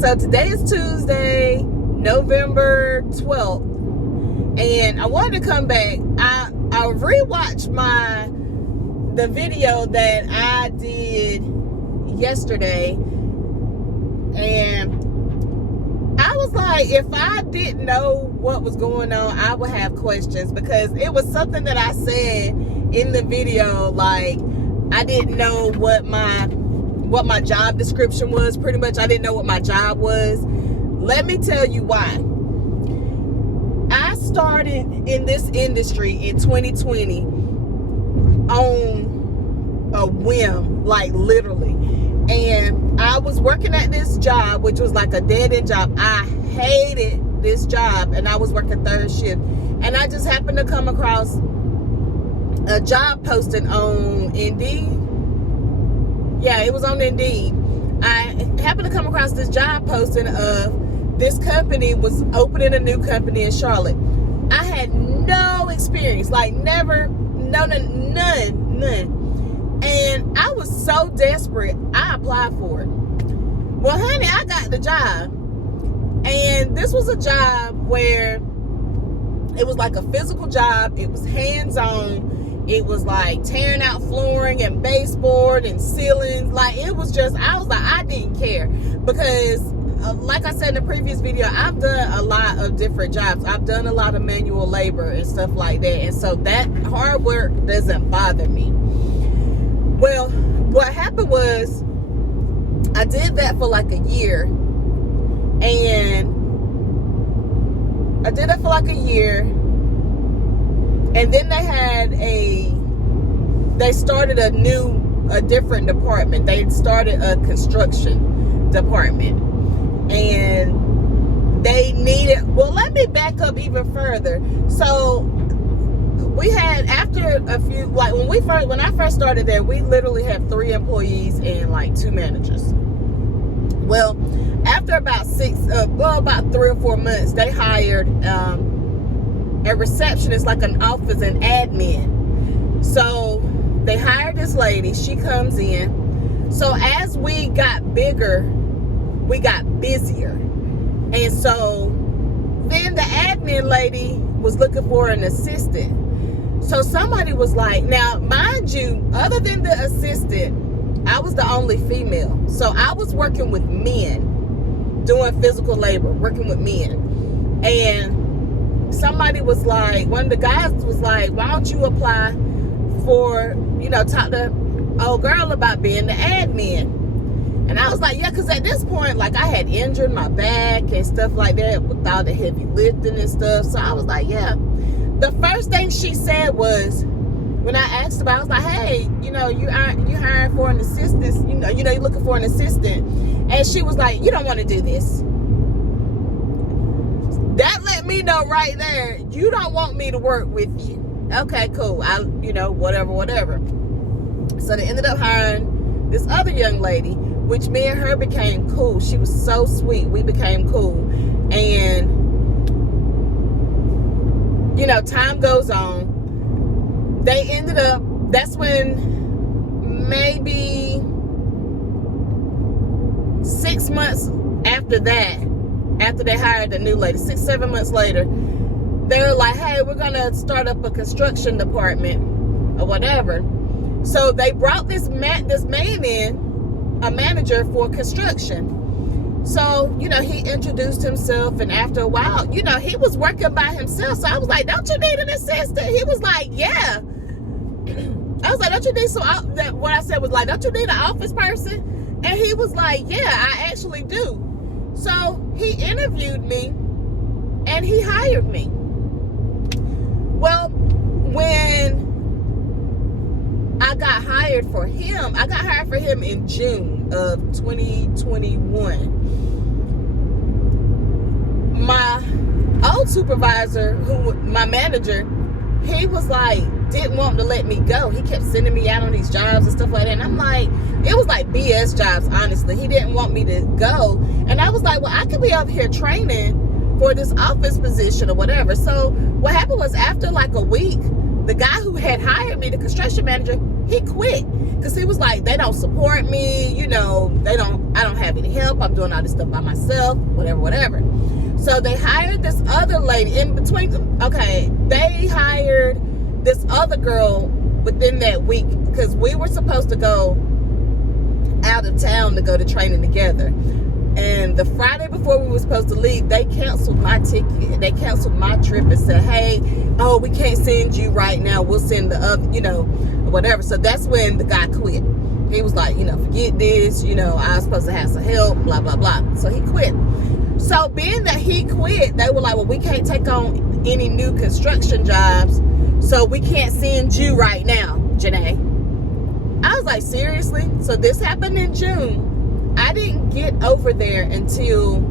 So today is Tuesday, November 12th, and I wanted to come back. I rewatched the video that I did yesterday, and I was like, if I didn't know what was going on, I would have questions, because it was something that I said in the video, like I didn't know what my job description was. Pretty much, I didn't know what my job was. Let me tell you why. I started in this industry in 2020 on a whim, like literally. And I was working at this job, which was like a dead-end job. I hated this job, and I was working third shift. And I just happened to come across a job posting on Indeed. Yeah, it was on Indeed. I happened to come across this job posting of this company was opening a new company in Charlotte. I had no experience, like never, none. And I was so desperate, I applied for it. Well, honey, I got the job. And this was a job where it was like a physical job. It was hands-on. It was like tearing out flooring and baseboard and ceilings. Like, it was just, I was like, I didn't care. Because, like I said in the previous video, I've done a lot of different jobs. I've done a lot of manual labor and stuff like that. And so that hard work doesn't bother me. Well, what happened was, I did that for like a year. And I did that for like a year. And then they started a different department. They started a construction department. And they needed, well, let me back up even further. So we had, after a few, like when I first started there, we literally had 3 employees and like 2 managers. Well, after about 3 or 4 months, they hired a receptionist, like an office and admin. So they hired this lady. She comes in. So as we got bigger, we got busier. And so then the admin lady was looking for an assistant. So somebody was like, now mind you, other than the assistant, I was the only female. So I was working with men, doing physical labor, working with men. And somebody was like, one of the guys was like, why don't you apply for, talk to old girl about being the admin? And I was like, yeah, because at this point, like, I had injured my back and stuff like that with all the heavy lifting and stuff. So I was like, yeah. The first thing she said was, when I asked about, I was like, hey, you hiring for an assistant, you're looking for an assistant. And she was like, you don't want to do this. That let me know right there, you don't want me to work with you. Okay, cool. Whatever. So they ended up hiring this other young lady, which me and her became cool. She was so sweet. We became cool. And, time goes on. They ended up, that's when maybe 6 months after that, after they hired the new lady, 6-7 months later, they were like, hey, we're going to start up a construction department or whatever. So they brought this man in, a manager for construction. So, he introduced himself, and after a while, he was working by himself. So I was like, don't you need an assistant? He was like, yeah. I was like, don't you need what I said was like, don't you need an office person? And he was like, yeah, I actually do. So he interviewed me and he hired me. Well, when I got hired for him in June of 2021. My old supervisor, my manager, he was like, didn't want to let me go. He kept sending me out on these jobs and stuff like that. And I'm like, it was like BS jobs, honestly. He didn't want me to go. And I was like, well, I could be up here training for this office position or whatever. So what happened was, after like a week, the guy who had hired me, the construction manager, he quit. Because he was like, they don't support me, I don't have have any help. I'm doing all this stuff by myself, whatever. So they hired this other lady in between. Okay, they hired this other girl within that week because we were supposed to go out of town to go to training together. And the Friday before we were supposed to leave, they canceled my ticket. They canceled my trip and said, hey, oh, we can't send you right now. We'll send the other, whatever. So that's when the guy quit. He was like, forget this. I was supposed to have some help, blah, blah, blah. So he quit. So being that he quit, they were like, well, we can't take on any new construction jobs. So we can't send you right now, Janae. I was like, seriously? So this happened in June. I didn't get over there until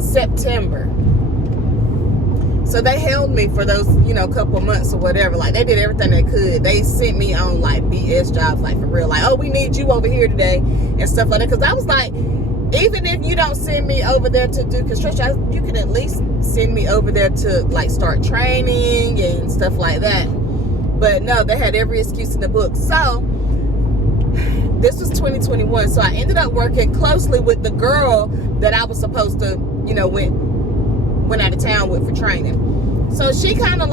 September. So they held me for those, couple months or whatever. Like, they did everything they could. They sent me on, like, BS jobs, like, for real. Like, oh, we need you over here today and stuff like that. Because I was like, even if you don't send me over there to do construction, you can at least send me over there to, like, start training and stuff like that. But no, they had every excuse in the book. So this was 2021. So I ended up working closely with the girl that I was supposed to, went out of town with for training. So she we kind of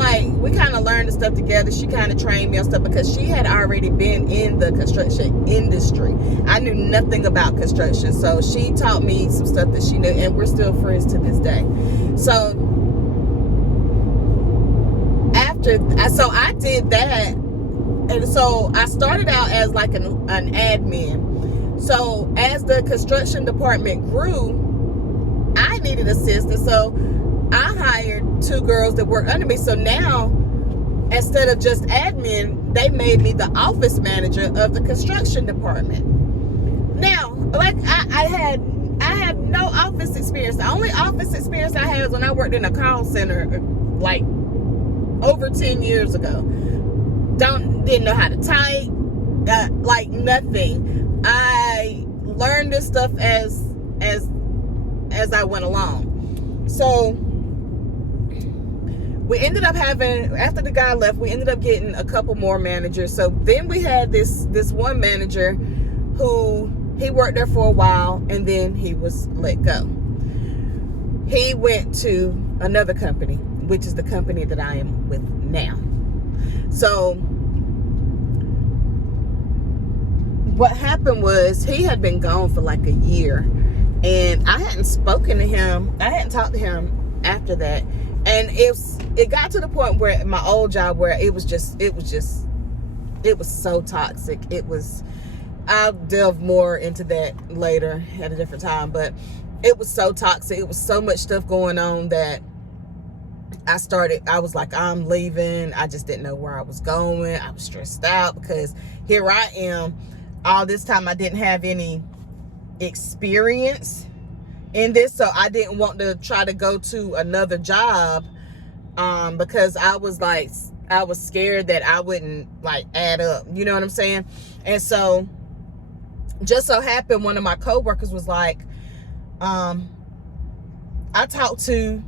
learned the stuff together. She kind of trained me on stuff because she had already been in the construction industry. I knew nothing about construction. So she taught me some stuff that she knew, and we're still friends to this day. So so I did that. And so I started out as like an admin. So as the construction department grew, I needed assistance. So I hired 2 girls that work under me. So now, instead of just admin, they made me the office manager of the construction department. Now, like I had no office experience. The only office experience I had was when I worked in a call center, like over 10 years ago. Didn't know how to type, like nothing. I learned this stuff as I went along. So we ended up having, after the guy left, we ended up getting a couple more managers. So then we had this one manager who, he worked there for a while and then he was let go. He went to another company, which is the company that I am with now. So what happened was, he had been gone for like a year and I hadn't spoken to him. I hadn't talked to him after that. And it got to the point where my old job, where it was so toxic. I'll delve more into that later at a different time, but it was so toxic. It was so much stuff going on that I was like, I'm leaving. I just didn't know where I was going. I was stressed out because here I am. All this time I didn't have any experience in this, so I didn't want to try to go to another job because I was scared that I wouldn't like add up, you know what I'm saying? And so just so happened one of my coworkers was like, I talked to,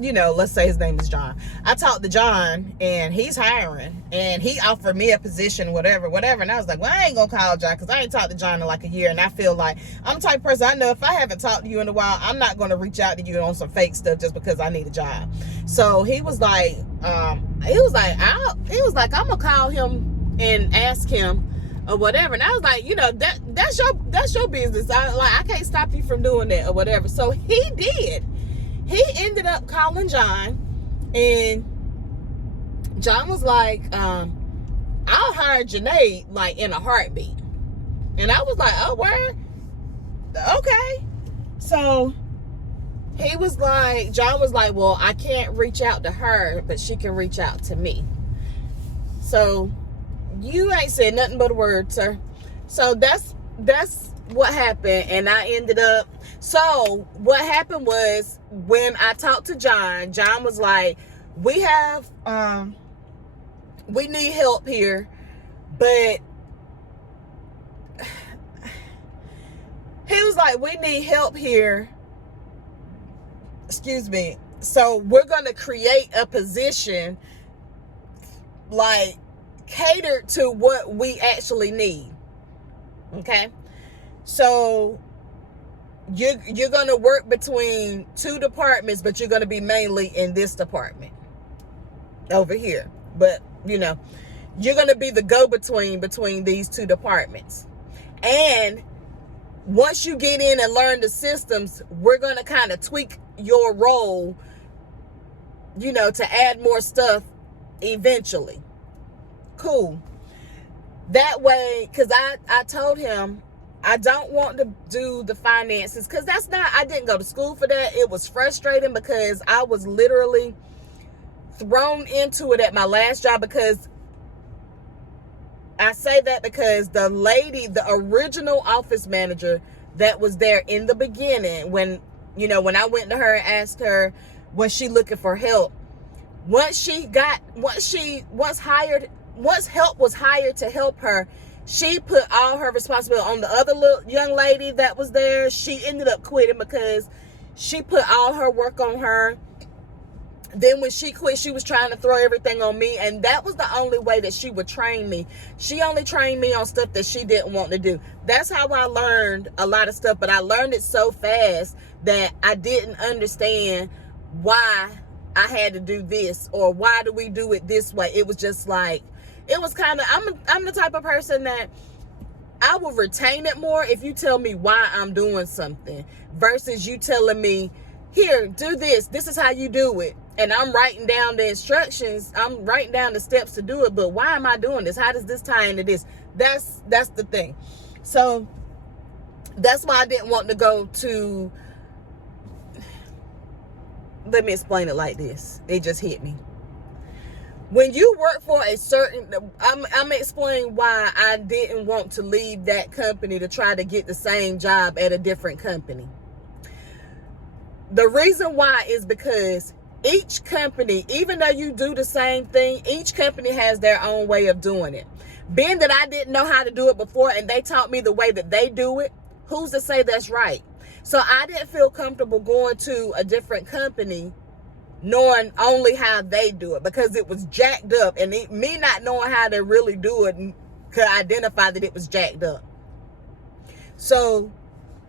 let's say his name is John. I talked to John and he's hiring and he offered me a position, whatever. And I was like, well, I ain't gonna call John because I ain't talked to John in like a year. And I feel like I'm the type of person, I know if I haven't talked to you in a while, I'm not gonna reach out to you on some fake stuff just because I need a job. So he was like, I'm gonna call him and ask him or whatever. And I was like, that's your business. I can't stop you from doing that or whatever. So he did. He ended up calling John, and John was like, I'll hire Janae like in a heartbeat. And I was like, oh, word? Okay. So John was like, well, I can't reach out to her, but she can reach out to me. So you ain't said nothing but a word, sir. So that's what happened. And I ended up, so what happened was when I talked to John was like, we need help here, but he was like, we need help here. Excuse me. So we're going to create a position like catered to what we actually need. Okay. So you're going to work between two departments, but you're going to be mainly in this department over here. But, you know, you're going to be the go-between between these two departments. And once you get in and learn the systems, we're going to kind of tweak your role, you know, to add more stuff eventually. Cool. That way, because I told him I don't want to do the finances, because I didn't go to school for that. It was frustrating because I was literally thrown into it at my last job, because I say that because the original office manager that was there in the beginning, when I went to her and asked her, was she looking for help? Once help was hired to help her, she put all her responsibility on the other little young lady that was there. She ended up quitting because she put all her work on her. Then when she quit, she was trying to throw everything on me, and that was the only way that she would train me. She only trained me on stuff that she didn't want to do. That's how I learned a lot of stuff, but I learned it so fast that I didn't understand why I had to do this, or why do we do it this way. It was just like, it was kind of, I'm the type of person that I will retain it more if you tell me why I'm doing something, versus you telling me, here, do this. This is how you do it. And I'm writing down the instructions. I'm writing down the steps to do it. But why am I doing this? How does this tie into this? That's the thing. So that's why I didn't want to go to, let me explain it like this. It just hit me. When you work for a certain, I'm explaining why I didn't want to leave that company to try to get the same job at a different company. The reason why is because each company, even though you do the same thing, each company has their own way of doing it. Being that I didn't know how to do it before and they taught me the way that they do it, who's to say that's right? So I didn't feel comfortable going to a different company knowing only how they do it, because it was jacked up, and me not knowing how to really do it could identify that it was jacked up. So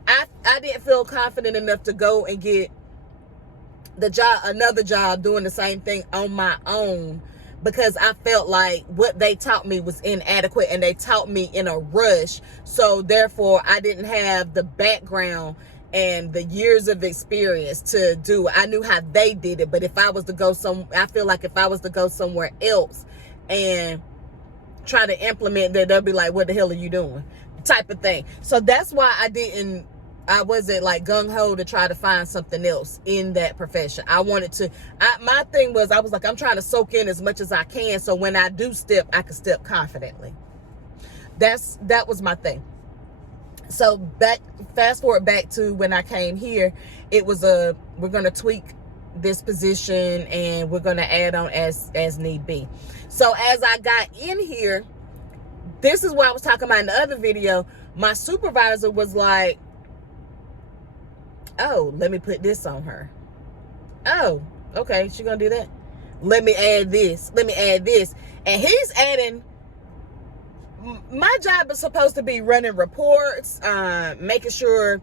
I didn't feel confident enough to go and get another job doing the same thing on my own, because I felt like what they taught me was inadequate, and they taught me in a rush. So therefore I didn't have the background and the years of experience to do it. I knew how they did it, but if I was to go I feel like if I was to go somewhere else and try to implement that, they'll be like, what the hell are you doing? Type of thing. So that's why I wasn't like gung-ho to try to find something else in that profession. My thing was, I was like, I'm trying to soak in as much as I can, so when I do step, I can step confidently. That was my thing. So fast forward back to when I came here, it was we're going to tweak this position and we're going to add on as need be. So as I got in here, this is what I was talking about in the other video. My supervisor was like, oh, let me put this on her. Oh, okay, she gonna do that? Let me add this. Let me add this. And he's adding. My job is supposed to be running reports, making sure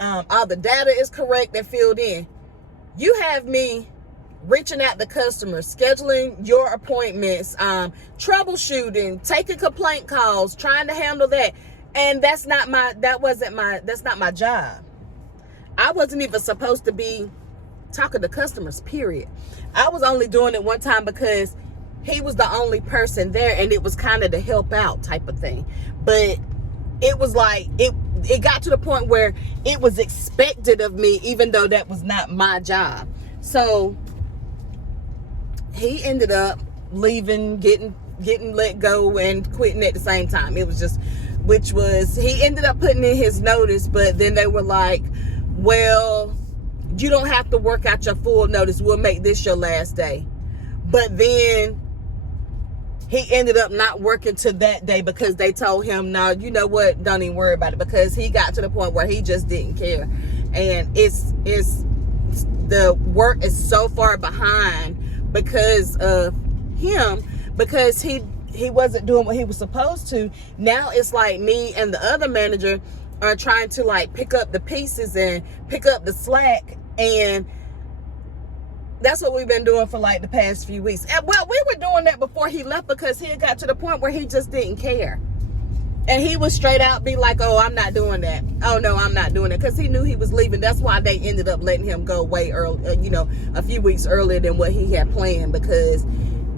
all the data is correct and filled in. You have me reaching out to customers, scheduling your appointments, troubleshooting, taking complaint calls, trying to handle that. And that's not my job. I wasn't even supposed to be talking to customers, period. I was only doing it one time because he was the only person there, and it was kind of the help out type of thing. But it was like, it got to the point where it was expected of me, even though that was not my job. So he ended up leaving, getting let go, and quitting at the same time. It was just, he ended up putting in his notice, but then they were like, well, you don't have to work out your full notice. We'll make this your last day. But then he ended up not working to that day because they told him, no, you know what, don't even worry about it, because he got to the point where he just didn't care. And the work is so far behind because of him, because he he wasn't doing what he was supposed to. Now it's like me and the other manager are trying to like pick up the pieces and pick up the slack, and that's what we've been doing for like the past few weeks. And well, we were doing that before he left, because he had got to the point where he just didn't care. And he would straight out be like, oh, I'm not doing that. Oh, no, I'm not doing it. Because he knew he was leaving. That's why they ended up letting him go way early, a few weeks earlier than what he had planned. Because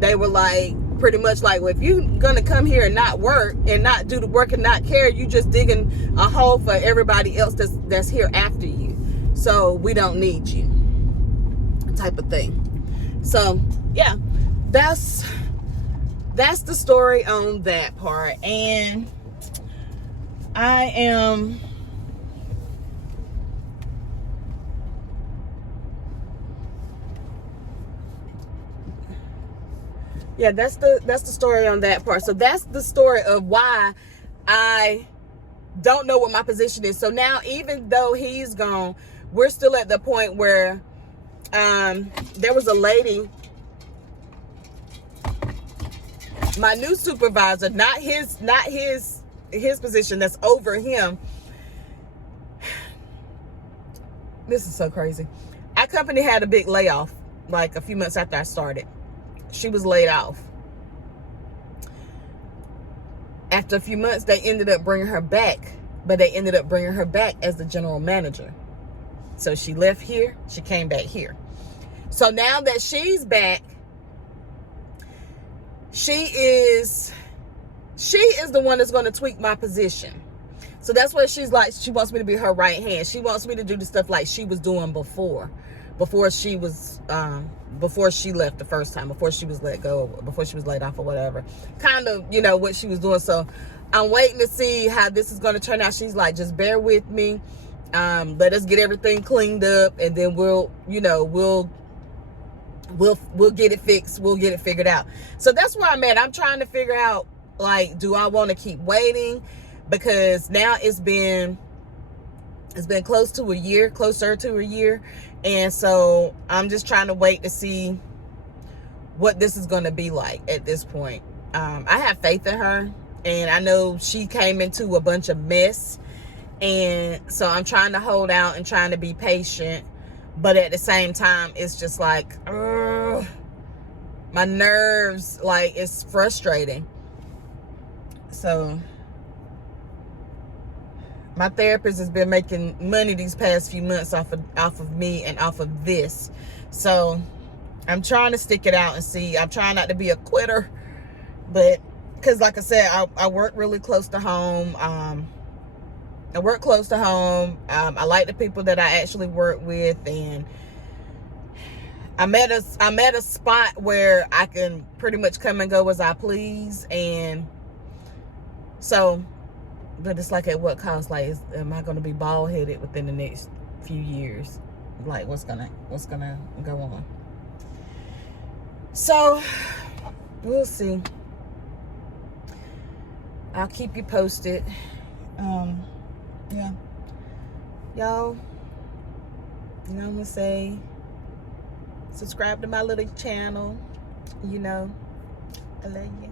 they were like, pretty much like, well, if you're going to come here and not work and not do the work and not care, you just digging a hole for everybody else that's here after you. So we don't need you, type of thing. So, yeah, that's the story on that part. And I am that's the story on that part. So that's the story of why I don't know what my position is. So now, even though he's gone, we're still at the point where there was a lady, my new supervisor, not his position, that's over him. This is so crazy. Our company had a big layoff like a few months after I started. She was laid off. After a few months, they ended up bringing her back, but they ended up bringing her back as the general manager. So she left here, she came back here. So now that she's back, she is the one that's going to tweak my position. So that's what she's like. She wants me to be her right hand. She wants me to do the stuff like she was doing before she was, before she left the first time, before she was let go, before she was laid off or whatever. Kind of, what she was doing. So I'm waiting to see how this is going to turn out. She's like, just bear with me. Let us get everything cleaned up, and then we'll get it fixed. We'll get it figured out. So that's where I'm at. I'm trying to figure out, like, do I want to keep waiting? Because now it's been closer to a year. And so I'm just trying to wait to see what this is going to be like at this point. I have faith in her, and I know she came into a bunch of mess. And so I'm trying to hold out and trying to be patient. But at the same time, it's just like, my nerves, like, it's frustrating. So my therapist has been making money these past few months off of me and off of this. So I'm trying to stick it out and see. I'm trying not to be a quitter, but because, like I said, I work really close to home. I like the people that I actually work with, and I'm at a spot where I can pretty much come and go as I please. And so, but it's like, at what cost? Like, am I going to be bald headed within the next few years? Like, what's gonna go on? So we'll see. I'll keep you posted. Yeah, y'all, I'm gonna say, subscribe to my little channel. I love you.